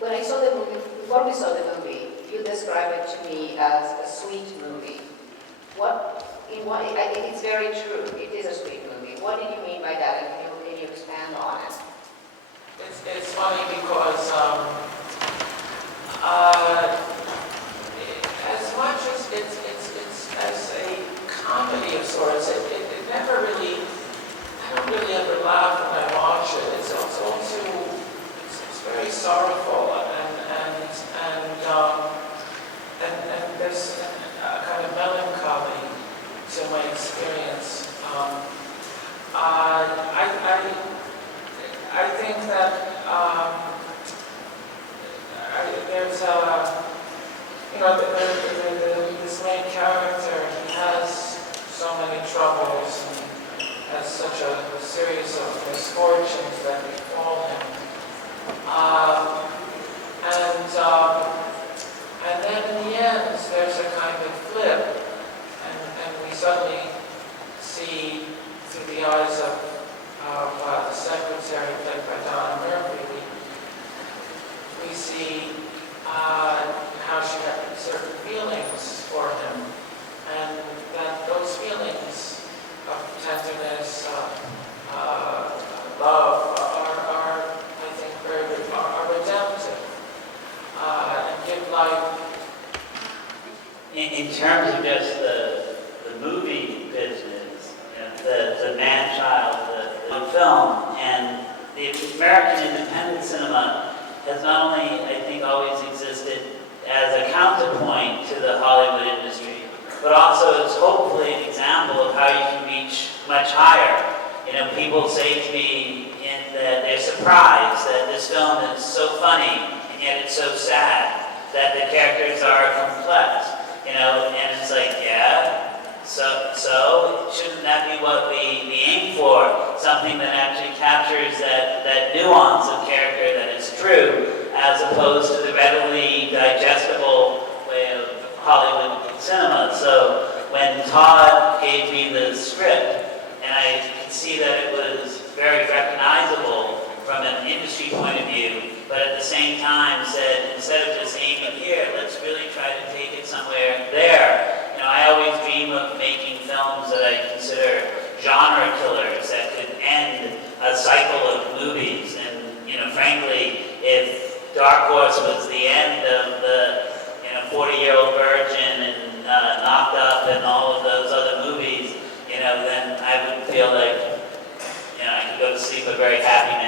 when I saw the movie, before we saw the movie, you described it to me as a sweet movie. It's very true. It is a sweet movie. What did you mean by that, and can you expand on it? It's funny because as much as it's as a comedy of sorts, it never really. I don't really ever laugh when I watch it. It's very sorrowful and there's a kind of melancholy to my experience. I think that there's this main character. He has so many troubles and has such a series of misfortunes that befall him. And then in the end, there's a kind of flip, and we suddenly see through the eyes of the secretary played by Donna Murphy, we see how she had certain feelings for him, and that those feelings of tenderness, love, are I think are redemptive and give life. In terms of just the movie business, the man-child, the film, and the American independent cinema has not only, I think, always existed as a counterpoint to the Hollywood industry, but also as hopefully an example of how you can reach much higher. People say to me that they're surprised that this film is so funny, and yet it's so sad, that the characters are complex, and it's like, yeah, so shouldn't that be what we aim for? Something that actually captures that nuance of character that is true, as opposed to the readily digestible way of Hollywood cinema. So when Todd gave me the script, and I could see that it was very recognizable from an industry point of view, but at the same time said, instead of just aiming here, let's really try to take it somewhere there. I always dream of making films that I consider genre killers that could end a cycle of movies. And, frankly, if Dark Horse was the end of the 40-Year-Old Virgin and Knocked Up and all of those other movies, then I would feel like, I could go to sleep a very happy